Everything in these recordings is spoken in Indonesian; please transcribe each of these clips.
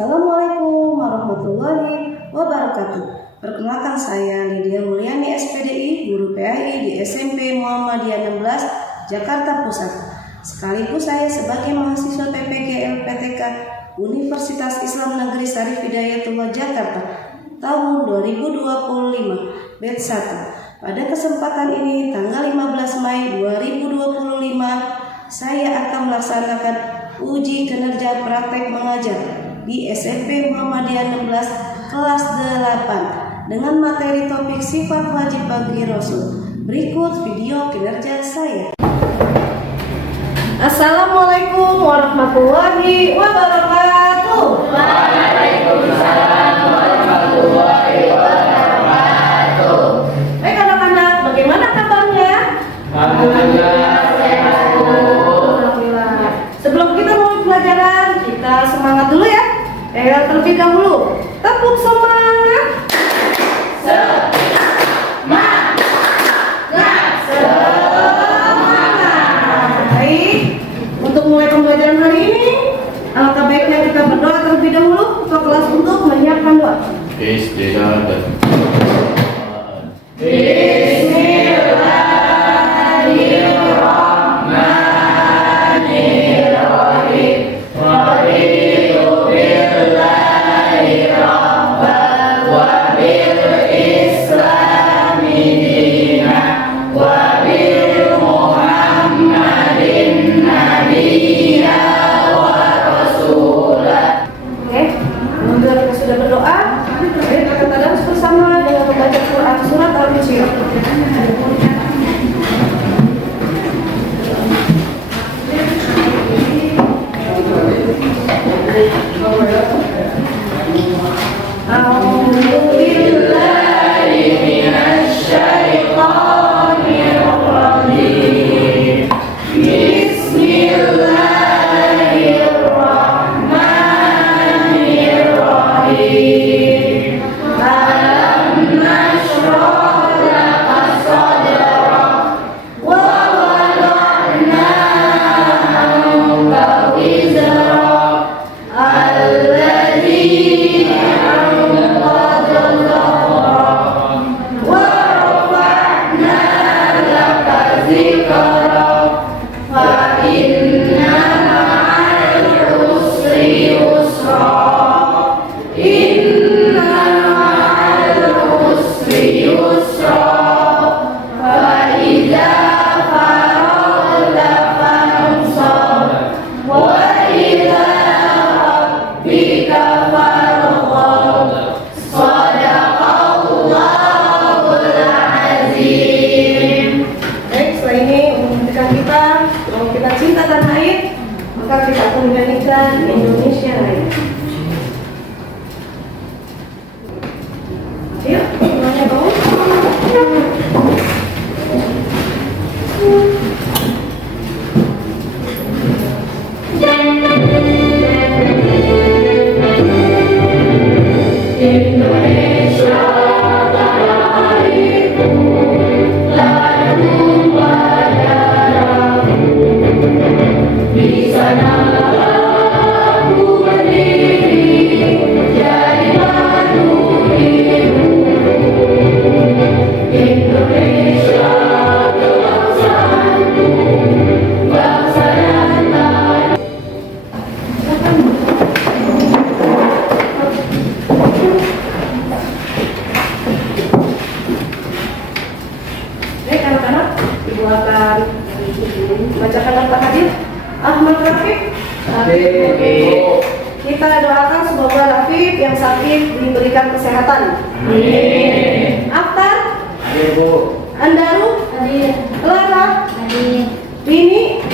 Assalamualaikum warahmatullahi wabarakatuh. Perkenalkan saya Lydia Mulyani SPDI, guru PAI di SMP Muhammadiyah 16, Jakarta Pusat. Sekaligus saya sebagai mahasiswa PPG LPTK Universitas Islam Negeri Syarif Hidayatullah Jakarta tahun 2025 batch 1. Pada kesempatan ini tanggal 15 Mei 2025 saya akan melaksanakan uji kinerja praktek mengajar di SMP Muhammadiyah 16 kelas 8 dengan materi topik sifat wajib bagi Rasul. Berikut video kinerja saya. Assalamualaikum warahmatullahi wabarakatuh. Waalaikumsalam warahmatullahi wabarakatuh. Baik anak-anak, bagaimana kabarnya? Alhamdulillah sehat. Alhamdulillah. Sebelum kita mulai pelajaran, kita semangat dulu ya. Terlebih dahulu, tepuk semangat. Baik, untuk mulai pembelajaran hari ini, alangkah baiknya kita berdoa terlebih dahulu untuk kelas untuk menyiapkan doa. Kita akan menyanyikan Indonesia Raya. Ayo, semuanya bangun. Indonesia tanah airku, lalu padaku. Di sana aku berdiri, jadi manusiamu. Indonesia kebangsaanku, bangsa dan tanah. Baik anak-anak, ibu akan bacakan al hadir. Ahmad Rafiq. Kita doakan semoga Rafiq yang sakit diberikan kesehatan. Amin. Aftar. Hadir Bu. Andaru. Hadir. Clara. Hadir. Rini.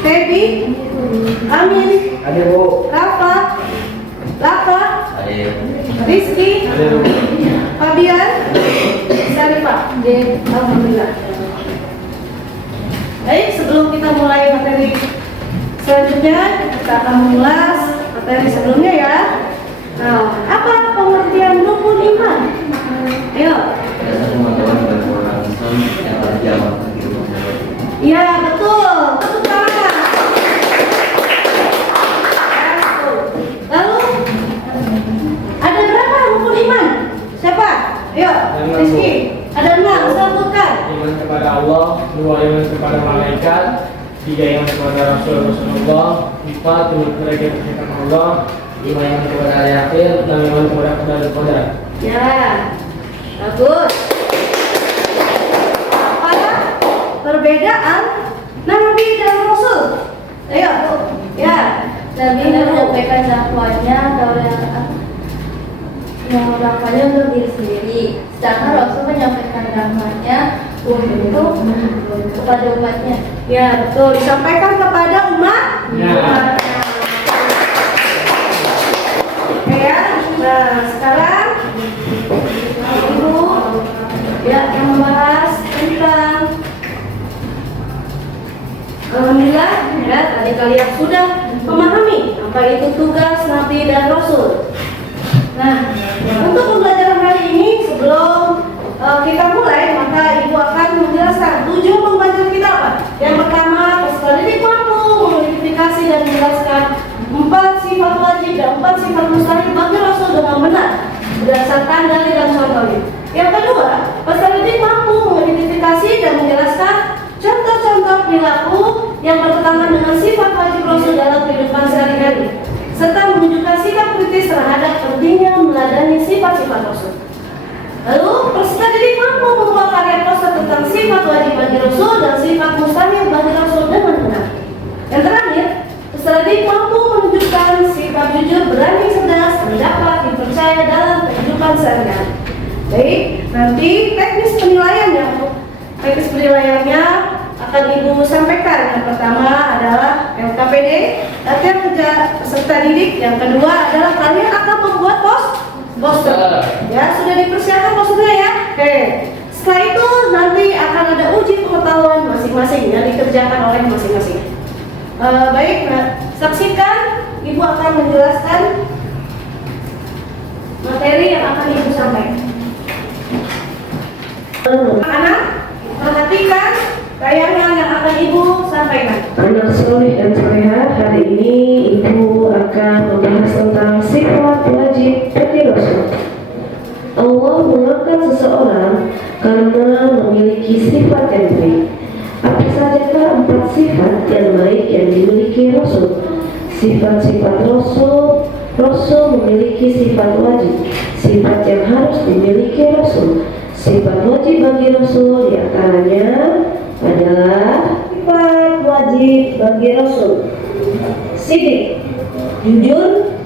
Tebi. Amin. Hadir Bu. Rafa. Laka. Hadir. Rizky. Hadir Bu. Fabian. Syarifah. Alhamdulillah. Baik, sebelum kita mulai materi selanjutnya, kita akan mengulas materi sebelumnya ya. Nah, apa pengertian rukun iman? Ayo. Iya, betul. Tepuk tangan. Lalu Keenam, sebutkan. Iman kepada Allah, 2 iman kepada malaikat, 3 iman kepada Rasulullah, 4 iman kepada firman Allah, 5 iman kepada hari akhir, 6 iman kepada qadar. Ya, bagus. Apa perbedaan Nabi dan Rasul? Ayo, ya. Nabi menyampaikan dakwahnya atau yang dakwahnya untuk diri sendiri, sedangkan Rasul menyampaikan dakwahnya untuk kepada umatnya. Ya, betul. Disampaikan kepada umat. Ya. Oke ya. Nah, sekarang Ibu ya yang membahas tentang alhamdulillah ya tadi kalian sudah memahami apa itu tugas Nabi dan Rasul. Nah, untuk pembelajaran hari ini sebelum kita mulai, maka Ibu akan menjelaskan 7 pembelajaran kita apa. Yang pertama, peserta didik mampu mengidentifikasi dan menjelaskan 4 sifat wajib dan 4 sifat mustahil bagi Rasul dengan benar berdasarkan dalil dan contohnya. Yang kedua, peserta didik mampu mengidentifikasi dan menjelaskan contoh-contoh perilaku yang bertentangan dengan sifat wajib Rasul dalam kehidupan sehari-hari, serta menunjukkan sikap kritis terhadap pentingnya meladani sifat-sifat Rasul. Lalu, peserta didik mampu membuat karya poster tentang sifat wajib bagi Rasul dan sifat mustahil bagi Rasul dengan benar. Yang terakhir, peserta didik mampu menunjukkan sikap jujur, berani, cerdas, dan dapat dipercaya dalam kehidupan sehari-hari. Baik, nanti teknis penilaiannya akan Ibu sampaikan. Yang pertama adalah LKPD, latihan kerja peserta didik. Yang kedua adalah kalian akan membuat poster. Ya, sudah dipersiapkan posternya ya. Oke. Setelah itu nanti akan ada uji pengetahuan masing-masing yang dikerjakan oleh masing-masing. Baik, nah, saksikan Ibu akan menjelaskan materi yang akan Ibu sampaikan. Anak, perhatikan tayangan yang akan Ibu sampaikan. Anak soleh dan soleha, hari ini Ibu akan membahas tentang sifat wajib bagi Rasul. Allah mengangkat seseorang karena memiliki sifat yang baik. Apa sajakah 4 sifat yang baik yang dimiliki Rasul? Sifat-sifat Rasul memiliki sifat wajib, sifat yang harus dimiliki Rasul. Sifat wajib bagi Rasul diantaranya adalah sifat wajib bagi Rasul: sidik, jujur,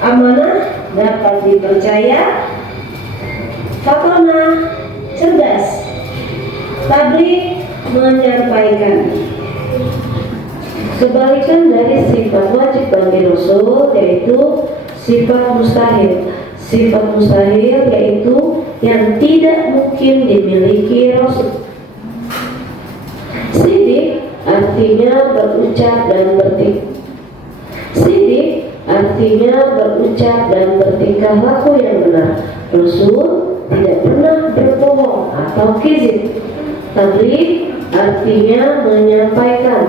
amanah, dapat dipercaya, fatonah, cerdas, tabligh, menyampaikan. Kebalikan dari sifat wajib bagi Rasul yaitu sifat mustahil. Sifat mustahil yaitu yang tidak mungkin dimiliki Rasul. Sidik artinya berucap dan bertingkah laku yang benar. Rasul tidak pernah berbohong atau kizib. Tabligh artinya menyampaikan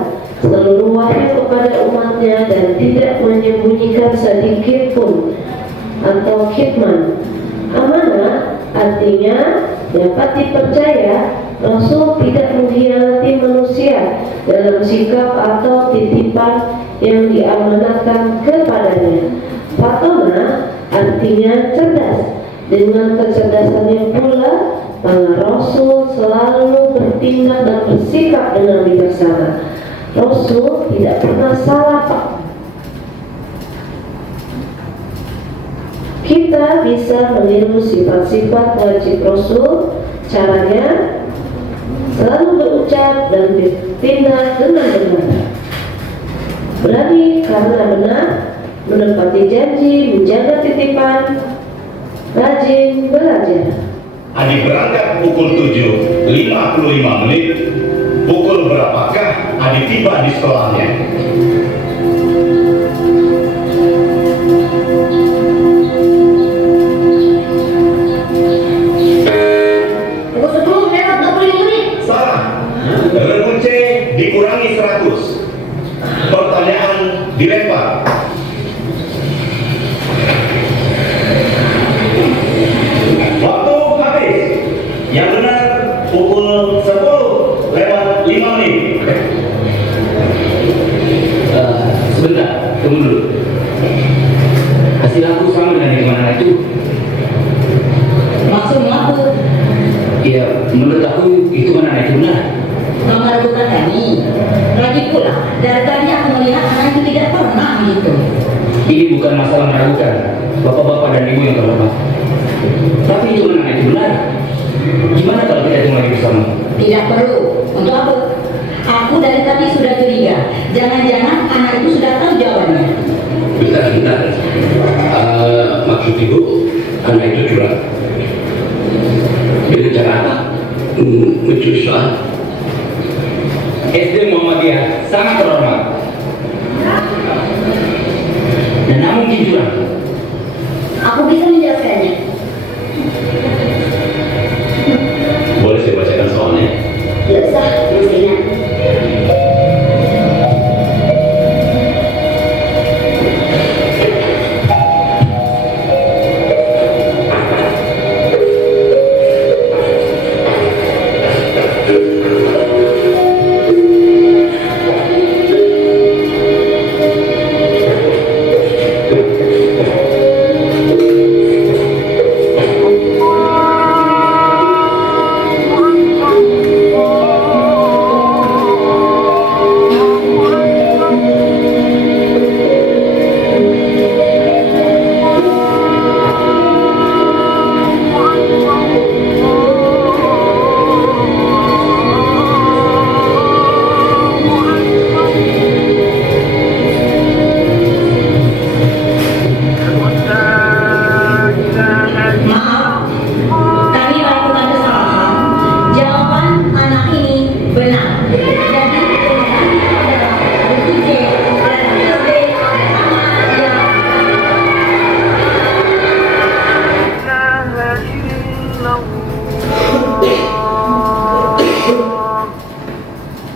seluruh wahyu kepada umatnya dan tidak menyembunyikan sedikit pun atau kitman. Amanah artinya dapat dipercaya. Rasul tidak mengkhianati manusia dalam sikap atau titipan yang diamanatkan kepadanya. Fatonah artinya cerdas. Dengan kecerdasannya pula para Rasul selalu bertindak dan bersikap dengan bijaksana. Rasul tidak pernah salah, Pak. Kita bisa meniru sifat-sifat wajib Rasul. Caranya selalu berucap dan bertindak dengan benar. Berani karena benar, menepati janji, menjaga titipan, rajin belajar. Adik berangkat pukul 7.55 menit. Pukul berapakah adik tiba di sekolahnya? Rebun C dikurangi 100. Pertanyaan dilempar. Waktu habis. Yang benar pukul 10:05. Sebentar, tunggu dulu. Hasil aku sama dengan yang mana itu? Maksudmu apa? Ya, menurut aku itu mana itu benar. Kamu meragukan kami. Lagi pula, dari tadi aku melihat anak itu tidak pernah begitu. Ini bukan masalah meragukan, bapak-bapak dan ibu yang terhormat. Tapi itu mana itu benar. Gimana kalau kita hitung lagi bersama? Tidak perlu. Untuk apa? Aku dari tadi sudah curiga. Jangan-jangan anak itu sudah tahu jawabannya. Bentar. Maksud ibu, anak itu curang. Dengan cara apa? Mencuri soal. SD Muhammadiyah sangat terhormat. Dan namun mungkin curang. Aku bisa menjelaskannya. Boleh saya bacakan soalnya? Tidak usah, mestinya.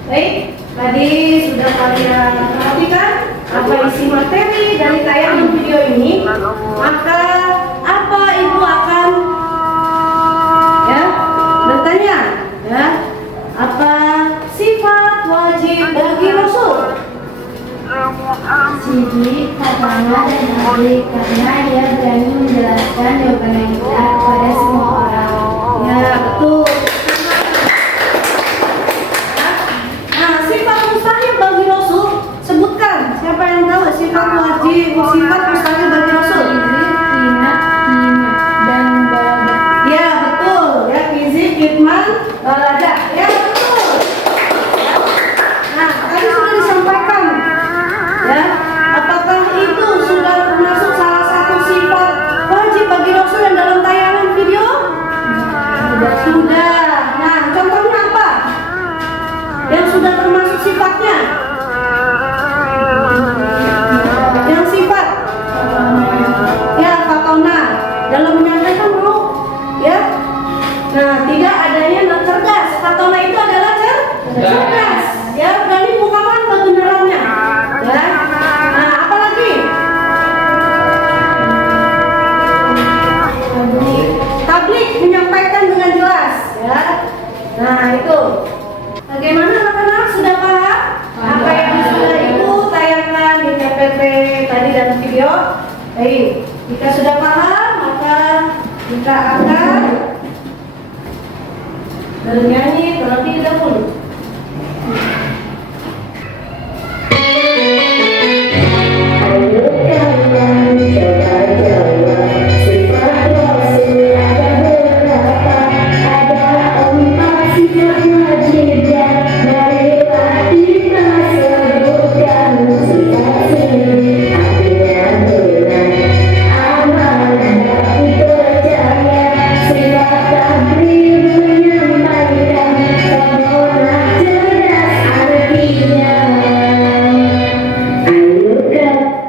Baik, tadi sudah kalian perhatikan apa isi materi dari tayangan video ini. Maka apa ibu akan bertanya apa sifat wajib bagi Rasul? Sidik, katakanlah dan adil karena dia berani menjelaskan jawaban yang benar kepada semua orang. Ya, betul. Nah, sifat mustahil bagi Rasul, sebutkan. Siapa yang tahu sifat wajib, sifat mustahil bagi Rasul? Dan balaga. Ya, betul. Ya, fizik, kitman, balaga. Ya, betul. Nah, tadi sudah disampaikan. Ya, apakah itu sudah termasuk salah satu sifat wajib bagi Rasul yang dalam tayangan video? Sudah. Nah, contohnya apa? Yang sudah termasuk sifatnya? Yang sifat? Ya, fatona. Dalam menyampaikan mau, ya. Nah, tidak adanya cerdas. Fatona itu adalah cerdas. Ya, berani mengungkapkan kebenarannya. Ya. Nah, apa lagi? Tablik, menyampaikan dengan jelas, ya. Nah, itu. Bagaimana anak-anak sudah paham apa yang sudah ibu tayangkan di TPP tadi dalam video? Baik, jika sudah paham maka kita akan bernyanyi terlebih dahulu.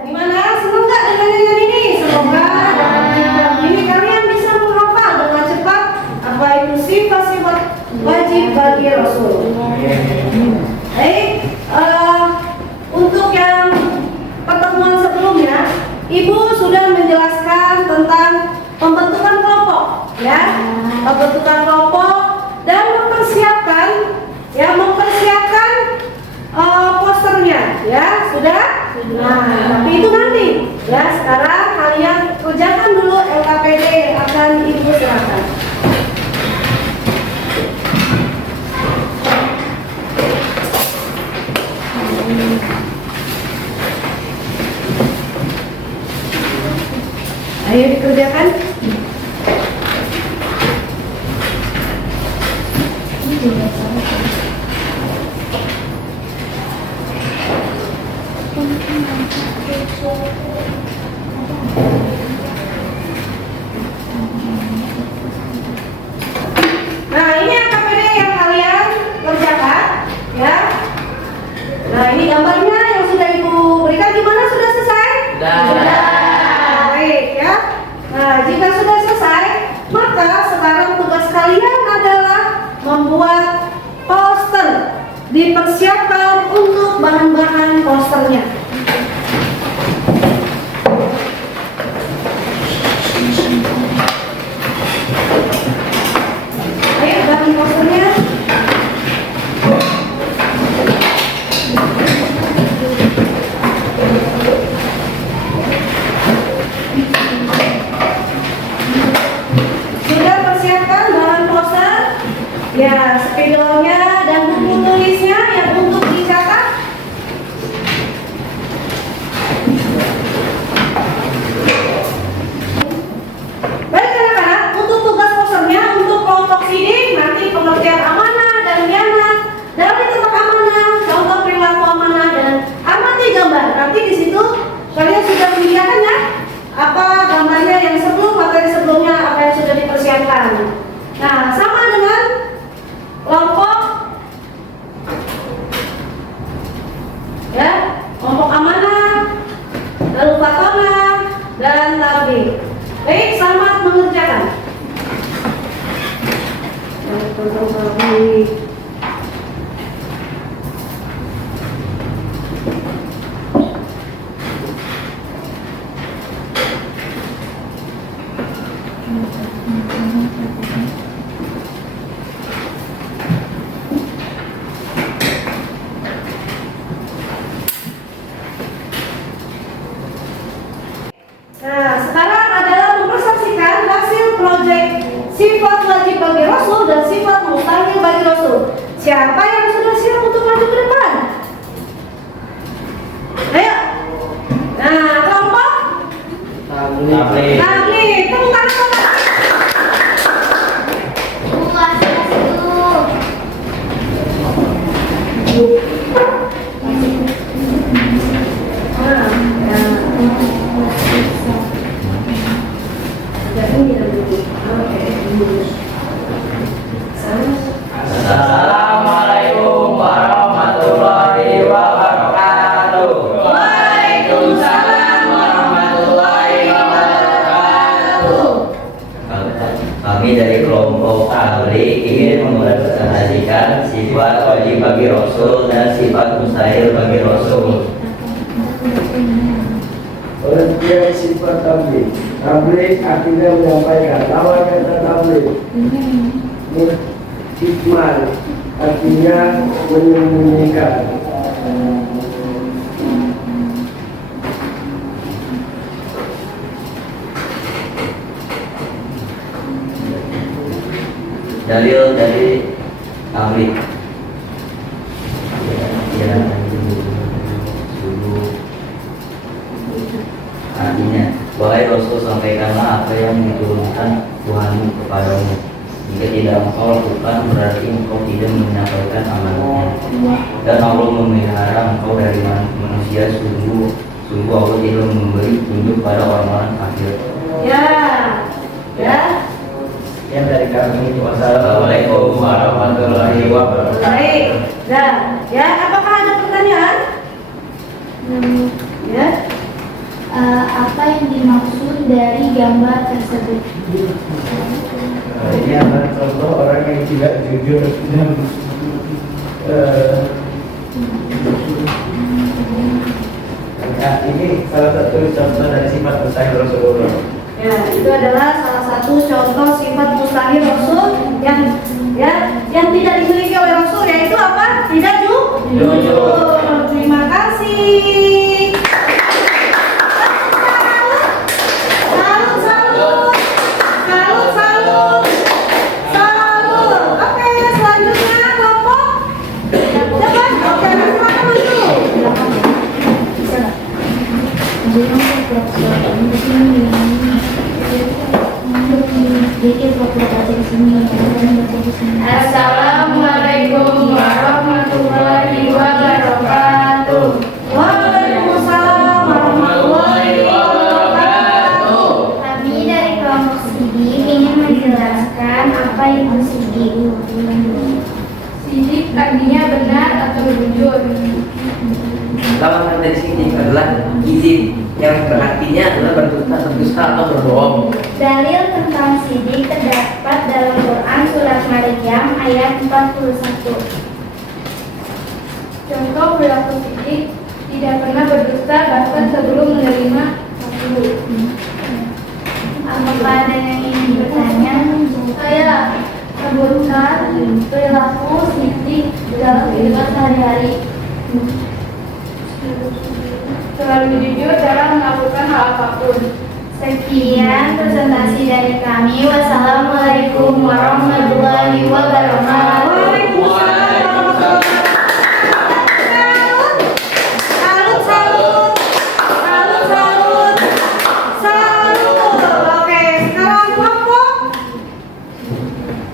Gimana? Senang nggak dengan nyanyian ini? Semoga ini kalian bisa menghafal dengan cepat apa itu sifat-sifat wajib bagi Rasul. Baik, untuk yang pertemuan sebelumnya, Ibu sudah menjelaskan tentang pembentukan kelompok, ya, pembentukan kelompok dan mempersiapkan Nah, ini AKPD yang kalian kerjakan, ya. Nah, ini gambarnya yang sudah Ibu berikan. Gimana, sudah selesai? Sudah. Baik, ya. Nah, jika sudah selesai, maka sekarang tugas kalian adalah membuat poster. Dipersiapkan untuk bahan-bahan posternya. Ayo, bahan posternya. Sudah persiapkan bahan poster? Ya, spidolnya dan buku tulisnya yang untuk dicatat. Baik anak-anak, untuk tugas posternya untuk kelompok sidik nanti pengertian amanah dan khianat, dari tentang amanah, contoh perilaku amanah dan amati gambar. Nanti di situ kalian sudah menyediakan ya apa gambarnya yang sebelum materi sebelumnya apa yang sudah dipersiapkan. Nah, sama dengan kelompok ya, kelompok amanah, lalu fatona dan tabligh. Baik, selamat mengerjakan. Nah, sekarang adalah mempersaksikan hasil proyek sifat wajib bagi Rasul dan sifat mustahil bagi Rasul. Siapa yang sudah siap untuk maju ke depan? Ayo. Nah, kelompok tabligh. Tepuk tangan kelompok. Assalamualaikum warahmatullahi wabarakatuh. Waalaikumsalam warahmatullahi wabarakatuh. Kami dari kelompok tabligh ingin mempresentasikan sifat wajib bagi Rasul dan sifat mustahil bagi Rasul. Pengertian sifat tabligh. Tabligh artinya menyampaikan. Lawan kata tabligh. Hikmah artinya menyembunyikan. Dalil dari tabligh. Ya, artinya, wahai Rasul, sampaikanlah apa yang diturunkan Tuhanmu kepadamu. Jika tidak engkau lakukan, berarti engkau tidak menyampaikan amanatnya. Dan Allah memelihara engkau dari manusia. Sungguh Allah tidak memberi tunjuk pada orang-orang kafir. Ya. Yang dari kami, wassalamualaikum warahmatullahi wabarakatuh. Baik. Nah, ya, apakah ada pertanyaan? Ya. Apa yang dimaksud dari gambar tersebut? Ini adalah contoh orang yang tidak jujur dan ini salah satu contoh dari sifat mustahil Rasulullah. Ya, itu adalah salah satu contoh sifat mustahil Rasul yang tidak dimiliki oleh Rasul, yaitu apa? Tidak jujur. Terima kasih. Assalamualaikum artinya benar atau jujur. Lawan dari sini adalah izin yang berartinya adalah berdusta atau berbohong. Dalil tentang sidik terdapat dalam Quran surat Maryam ayat 41. Contoh perilaku sidik: tidak pernah berdusta bahkan sebelum menerima wahyu. Apakah ada yang ingin bertanya? Saya sebutkan perilaku sidik dalam kehidupan sehari-hari. Selalu jujur dalam melakukan hal apapun. Sekian presentasi dari kami. Wassalamualaikum warahmatullahi wabarakatuh. Oke, sekarang kelompok.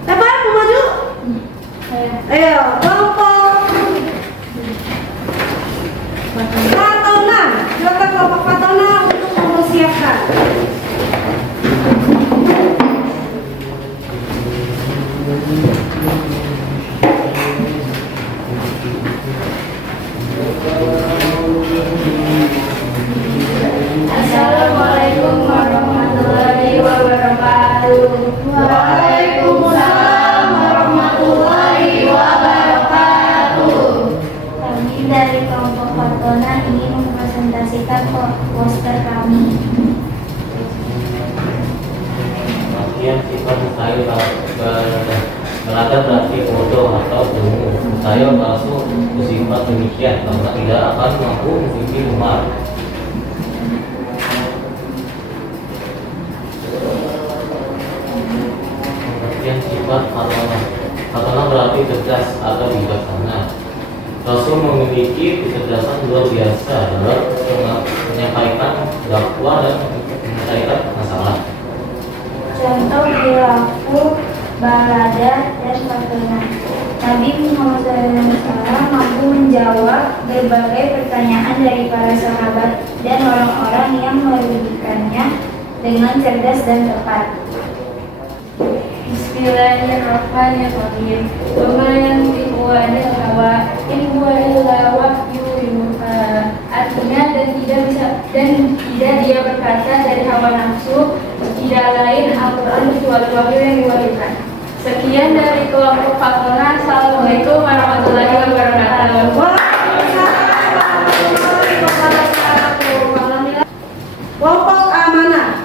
Dapat mau maju? Ayo, kelompok Fatona. Silakan kelompok Fatona untuk mempersiapkan. Assalamualaikum warahmatullahi wabarakatuh. Waalaikumsalam warahmatullahi wabarakatuh. Kami dari kelompok Fatona ingin mempresentasikan poster kami. Kemudian sifat mustahil berada berarti bodoh atau dungu. Mustahil palsu bersifat demikian karena tidak akan mampu memimpin umat. Kemudian sifat fatona berarti cerdas atau bijaksana. Rasul memiliki kecerdasan luar biasa dalam menyampaikan dakwah dan menyelesaikan masalah. Contoh perilaku Barada dan Fatona. Nabi Muhammad SAW mampu menjawab berbagai pertanyaan dari para sahabat dan orang-orang yang merugikannya dengan cerdas dan tepat. Bismillahirrahmanirrahim. Wa yang dibuat hawa in huwa illa wahyu yuha. Artinya dan tidak dia berkata dari hawa nafsu, tidak lain Al-Quran kecuali wahyu yang diwahyukan. Sekian dari kelompok Fatona. Assalamualaikum warahmatullahi wabarakatuh. Kelompok Amanah.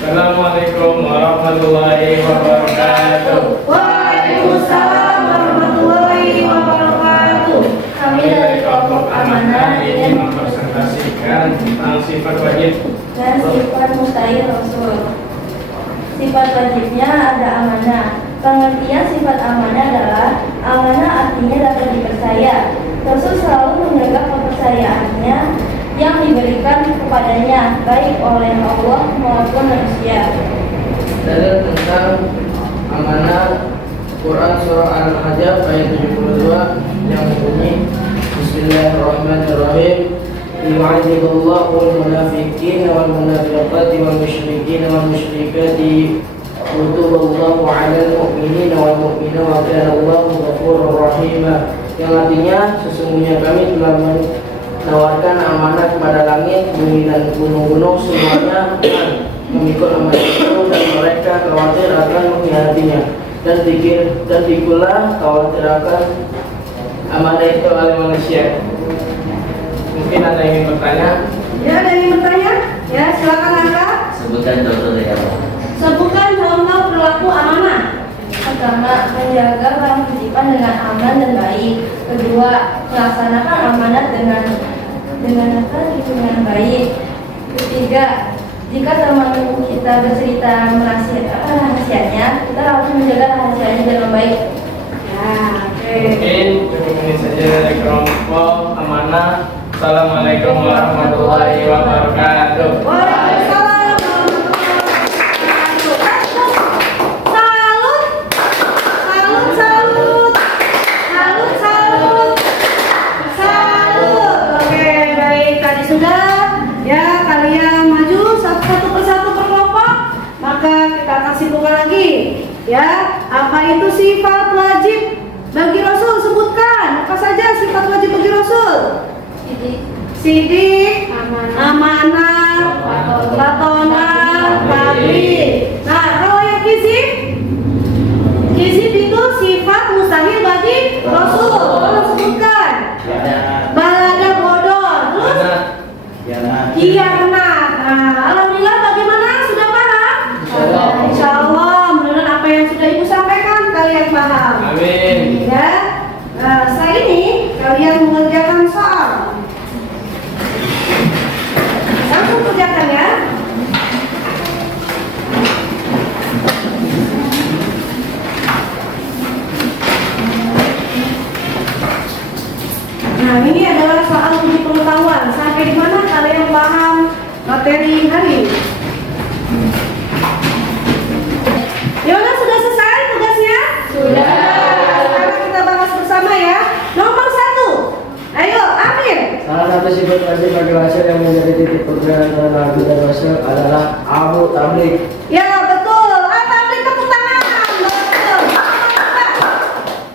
Assalamualaikum warahmatullahi wabarakatuh. Waalaikumsalam warahmatullahi wabarakatuh. Kami dari kelompok Amanah ingin mempresentasikan tentang sifat wajib dan sifat mustahil Rasul. Sifat wajibnya ada amanah. Pengertian sifat amanah adalah amanah artinya dapat dipercaya. Rasul selalu menjaga kepercayaannya yang diberikan kepadanya baik oleh Allah maupun manusia. Dalil tentang amanah Quran surah Al-Ahzab ayat 72 yang berbunyi Bismillahirrahmanirrahim. Yu'adzibullahu al-munafiqin wal munafiqati wal musyrikin wal musyrikati Utuballahu 'alal mu'minin wal mu'minat wa kana Allahu ghafurur rahim. Yang artinya sesungguhnya kami telah menawarkan amanah kepada langit, bumi dan gunung-gunung semuanya memikul amanah itu dan mereka khawatir akan mengkhianatinya dan pikulah khawatir akan amanah itu oleh manusia. Mungkin ada yang ingin bertanya? Ya, ada yang ingin bertanya? Ya, silakan angkat. Sebutkan contoh dari Allah. Sebutkan contoh perilaku amanah. Pertama, menjaga barang titipan dengan aman dan baik. Kedua, melaksanakan amanat dengan baik. Ketiga, jika teman kita bercerita rahasianya, kita harus menjaga rahasianya dengan baik. Ya, oke. Mungkin cukup ini saja dari kelompok Amanah. Assalamualaikum warahmatullahi wabarakatuh. Waalaikumsalam. Salut. Oke, baik, tadi sudah ya, kalian maju satu persatu per kelompok. Maka kita akan simpulkan lagi ya, apa itu sifat wajib bagi sidik, amanah, latonah, pabrik. Nah, kalau yang kizib itu sifat mustahil bagi Rasul. Allah sebutkan. Balaga bodoh, terus kianat. Nah, alhamdulillah bagaimana? Sudah paham? Insya Allah, menurut apa yang sudah Ibu sampaikan kalian paham. Amin. Ya. Nah, setelah ini kalian mengerjakan soal. Langsung kerjakan ya. Nah, ini adalah soal uji pengetahuan. Sampai di mana kalian paham materi hari ini? Yona, sudah selesai tugasnya? Sudah. Sekarang kita bahas bersama ya. Nomor 1. Ayo, Amir. Salah satu sifat wajib bagi Rasul yang menjadi titik perbedaan antara Nabi dan Rasul adalah Abu Tablik. Ya, betul. Tablik, tepuk tangan. Betul.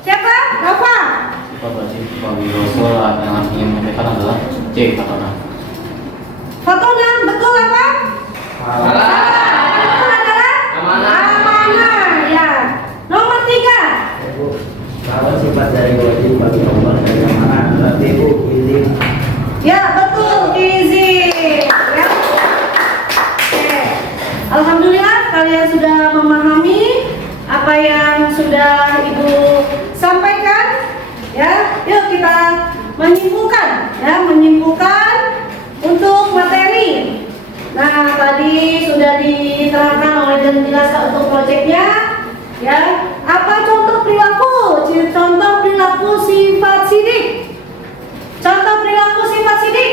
Siapa? Rafa. Sifat wajib bagi Rasul yang artinya menyampaikan adalah C. Fatona. Fatona, betul apa? Salah. Betul adalah amanah. Ya. Nomor 3. Kalau sifat dari wajib bagi Allah dari amanah adalah ibu izin. Ya, betul, izin. Ya. Oke. Alhamdulillah kalian sudah memahami apa yang sudah Ibu sampaikan. Ya, yuk kita menyimpulkan untuk materi. Nah, tadi sudah diterangkan oleh dan dijelaskan untuk proyeknya. Ya, apa contoh perilaku? Contoh perilaku sifat sidik. Contoh perilaku sifat sidik.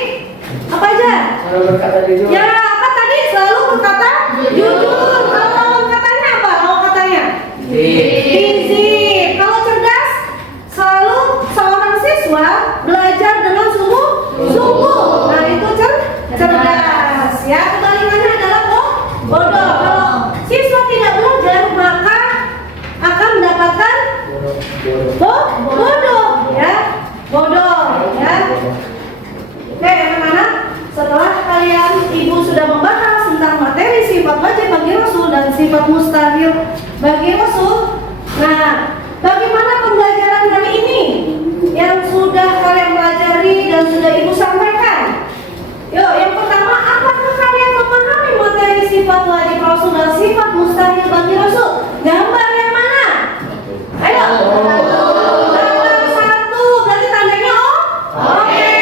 Apa aja? Selalu berkata jujur. Ya, apa tadi? Selalu berkata jujur. Kalau lawan katanya apa? Lawan katanya? Izin. Kalau cerdas, selalu seorang siswa belajar dengan sungguh-sungguh. Nah, itu cerdas. Ya, kebalikannya adalah bodoh. Kalau siswa tidak belajar, maka akan mendapatkan bodoh. Ya, bodoh. Ya. Oke, anak-anak, setelah kalian Ibu sudah membahas tentang materi sifat wajib bagi Rasul dan sifat mustahil bagi Rasul. Nah, bagaimana pembelajaran hari ini yang sudah kalian pelajari dan sudah Ibu sampaikan? Yuk, yang pertama, apakah kalian memahami materi sifat wajib Rasul dan sifat mustahil bagi Rasul? Gambar yang mana? Ayo. Gambar 1, berarti tandanya O. Oke.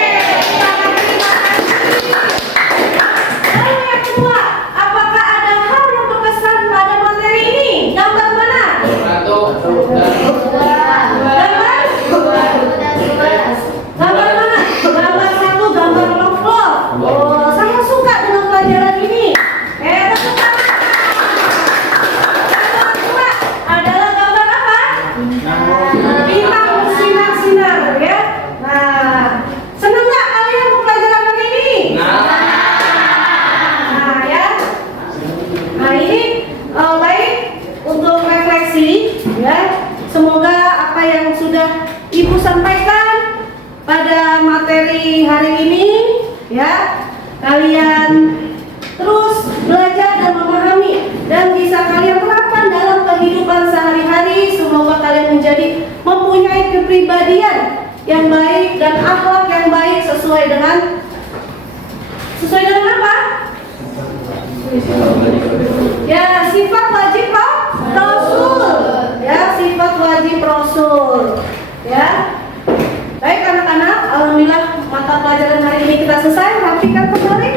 Lalu yang kedua, apakah ada hal yang berkesan pada materi ini? Gambar mana? Gambar mana? Gambar 1, gambar love. Oh, saya suka dengan pelajaran ini. Tepuk tangan. Gambar kedua adalah gambar apa? Bintang sinar-sinar, ya. Nah, senang nggak kalian pelajaran hari ini? Nah, ya. Nah, ini baik untuk refleksi, ya. Semoga apa yang sudah Ibu sampaikan pada materi hari ini, ya, kalian terus belajar dan memahami dan bisa kalian terapkan dalam kehidupan sehari-hari. Semoga kalian mempunyai kepribadian yang baik dan akhlak yang baik sesuai dengan apa? Ya, sifat wajib Rasul. Ya, sifat wajib Rasul. Ya. Baik anak-anak, alhamdulillah mata pelajaran hari ini kita selesai. Rapikan kembali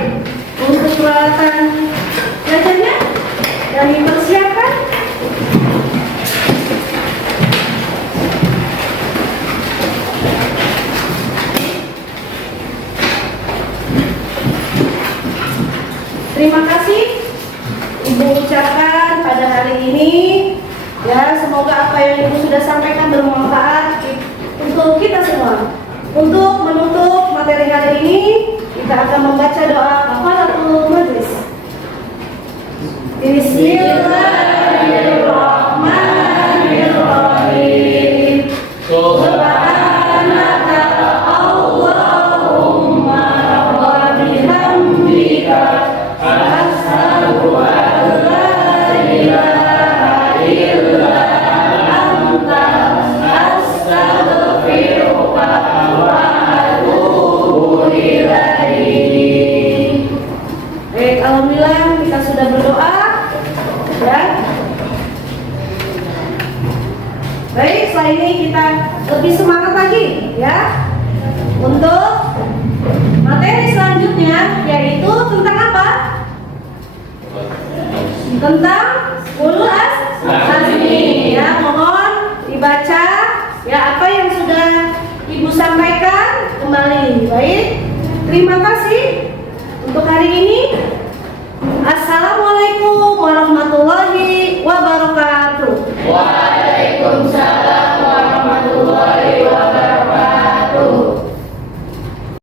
untuk peralatan belajarnya dan dipersiapkan. Terima kasih Ibu ucapkan pada hari ini. Ya, semoga apa yang Ibu sudah sampaikan bermanfaat untuk kita semua. Untuk menutup materi hari ini, kita akan membaca doa kafaratul majlis. Bismillahirrahmanirrahim. Subhanaka Allahumma Baik, setelah ini kita lebih semangat lagi ya untuk materi selanjutnya, yaitu tentang apa? Tentang ulul azmi. Ya, mohon dibaca ya apa yang sudah Ibu sampaikan kembali. Baik, terima kasih untuk hari ini. Assalamualaikum warahmatullahi